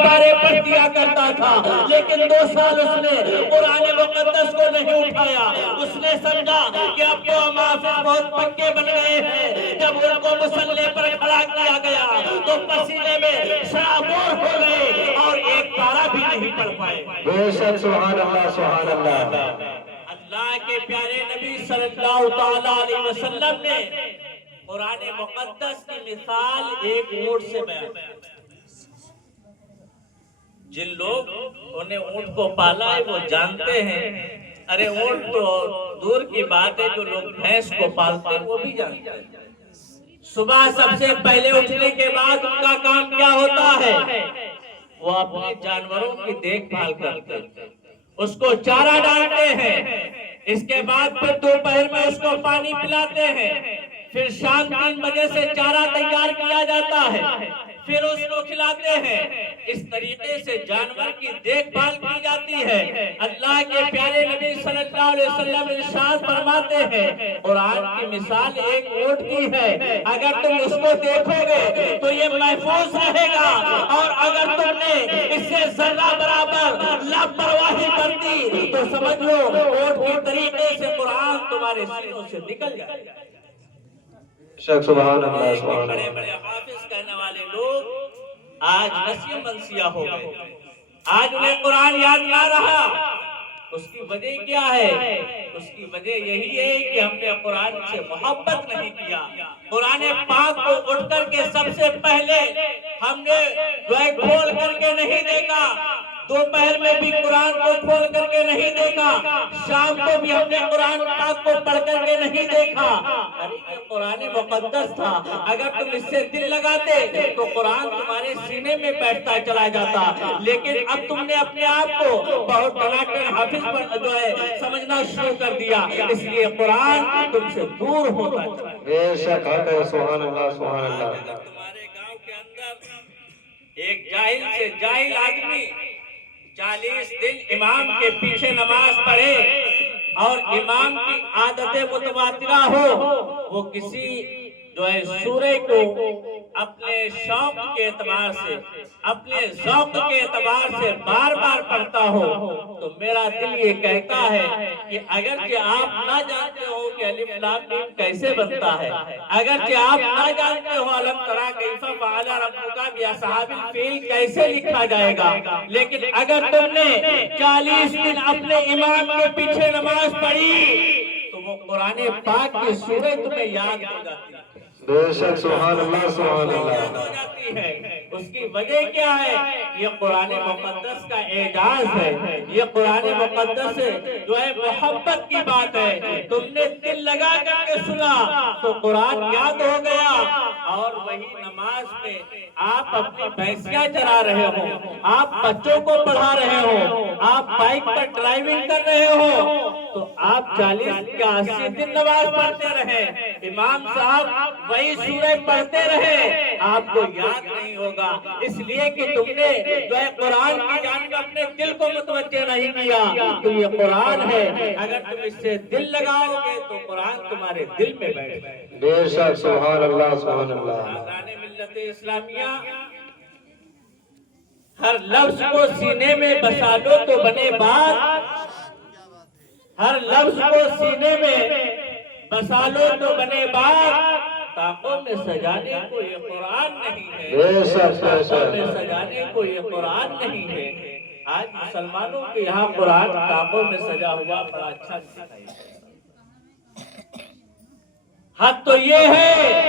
پارے پڑھ دیا کرتا تھا، لیکن 2 سال اس نے قرآن مقدس کو نہیں اٹھایا۔ اس نے سمجھا کہ اب تو ہم حافظ بہت پکے بن گئے ہیں۔ جب ان کو مصلی پر کھڑا کیا گیا تو پسینے میں شرابور ہو گئے اور ایک پارہ بھی نہیں پڑھ پائے۔ بے شک سبحان اللہ سبحان اللہ۔ اللہ کے پیارے نبی صلی اللہ تعالیٰ علیہ وسلم نے قرآن مقدس کی مثال ایک اونٹ سے بیان کی۔ جن لوگ نے اونٹ کو پالا ہے وہ جانتے ہیں، ارے اونٹ تو دور کی بات ہے، جو لوگ بھینس کو پالتے ہیں وہ بھی جانتے ہیں۔ صبح سب سے پہلے اٹھنے کے بعد ان کا کام کیا ہوتا ہے؟ وہ اپنے جانوروں کی دیکھ بھال کرتے ہیں، اس کو چارہ ڈالتے ہیں، اس کے بعد پھر دوپہر میں اس کو پانی پلاتے ہیں، پھر شام 3 بجے سے چارہ تیار کیا جاتا ہے، پھر اس کو کھلاتے ہیں۔ اس طریقے سے جانور کی دیکھ بھال کی جاتی ہے۔ اللہ کے پیارے نبی صلی اللہ علیہ وسلم ارشاد فرماتے ہیں قرآن کی مثال ایک اونٹ کی ہے، اگر تم اس کو دیکھو گے تو یہ محفوظ رہے گا، اور اگر تم نے اس سے ذرہ برابر لاپرواہی برتی تو سمجھ لو اونٹ کی طریقے سے قرآن تمہارے سینوں سے نکل جائے گا۔ سبحان اللہ سبحان بڑے اللہ۔ بڑے حافظ کہنے والے لوگ آج نسیہ منسیہ ہو گئے، آج انہیں قرآن یاد نہ رہا۔ اس کی وجہ کیا ہے؟ اس کی وجہ یہی ہے کہ ہم نے قرآن سے محبت نہیں کیا۔ قرآن پاک کو اٹھ کر کے سب سے پہلے ہم نے کھول کر کے نہیں دیکھا، دوپہر میں بھی قرآن کو کھول کر کے نہیں دیکھا، شام کو بھی ہم نے قرآن پاک کو پڑھ کر کے نہیں دیکھا۔ ارے یہ قرآن مقدس تھا، اگر تم اس سے دل لگاتے تو قرآن تمہارے سینے میں بیٹھتا چلا جاتا، لیکن اب تم نے اپنے آپ کو بہت ٹناٹن حافظ جو ہے سمجھنا شروع کر دیا، اس لیے قرآن تم سے دور ہوتا چلا۔ بے شک حق ہے سبحان اللہ سبحان اللہ۔ تمہارے گاؤں کے اندر ایک جاہل سے جاہل آدمی 40 دن امام کے پیچھے نماز پڑھے اور امام کی عادت متواترہ ہو، وہ کسی جو ہے سورہ کو اپنے شوق کے اعتبار سے، اپنے ذوق کے اعتبار سے بار بار پڑھتا ہو، تو میرا دل یہ کہتا ہے کہ اگرچہ آپ نہ جانتے ہو کہ الف لام میم کیسے بنتا ہے، اگرچہ آپ نہ جانتے ہو الم تری کیف فعل ربک باصحاب الفیل کیسے لکھا جائے گا، لیکن اگر تم نے 40 دن اپنے امام کے پیچھے نماز پڑھی تو وہ قرآن پاک کی سورہ تمہیں یاد ہو جاتی ہے۔ بے شک سبحان اللہ سبحان یاد ہو اللہ۔ جاتی ہے۔ اس کی وجہ کیا ہے؟ یہ قرآن مقدس کا اعجاز ہے، یہ قرآن مقدس جو ہے محبت کی بات ہے۔ تم نے دل لگا کر کے سنا تو قرآن یاد ہو گیا، اور وہی نماز میں آپ اپنی بھینسیاں چرا رہے ہو، آپ بچوں کو پڑھا رہے ہو، آپ بائک پر ڈرائیونگ کر رہے ہو، تو آپ 40 یا 80 دن نماز پڑھتے رہے، امام صاحب وہی سورہ پڑھتے رہے، آپ کو یاد نہیں ہوگا، اس لیے کہ تم نے جو ہے قرآن کی جانب اپنے دل کو متوجہ نہیں کیا۔ تو یہ قرآن ہے، اگر تم اس سے دل لگاؤ گے تو قرآن تمہارے دل میں بیٹھ جائے گا۔ بے شک سبحان اللہ سبحان اللہ۔ حضرات ملت اسلامیہ، ہر لفظ کو سینے میں بسا لو تو بنے بات، ہر لفظ کو سینے میں بسا لو تو بنے بات، طاقوں میں سجانے کو یہ قرآن نہیں ہے، بے شک بے طاقوں میں شک۔ سجانے کو یہ قرآن نہیں ہے۔ آج مسلمانوں کے یہاں قرآن طاقوں میں سجا ہوا بڑا اچھا دکھائی دیتا ہے۔ حق تو یہ ہے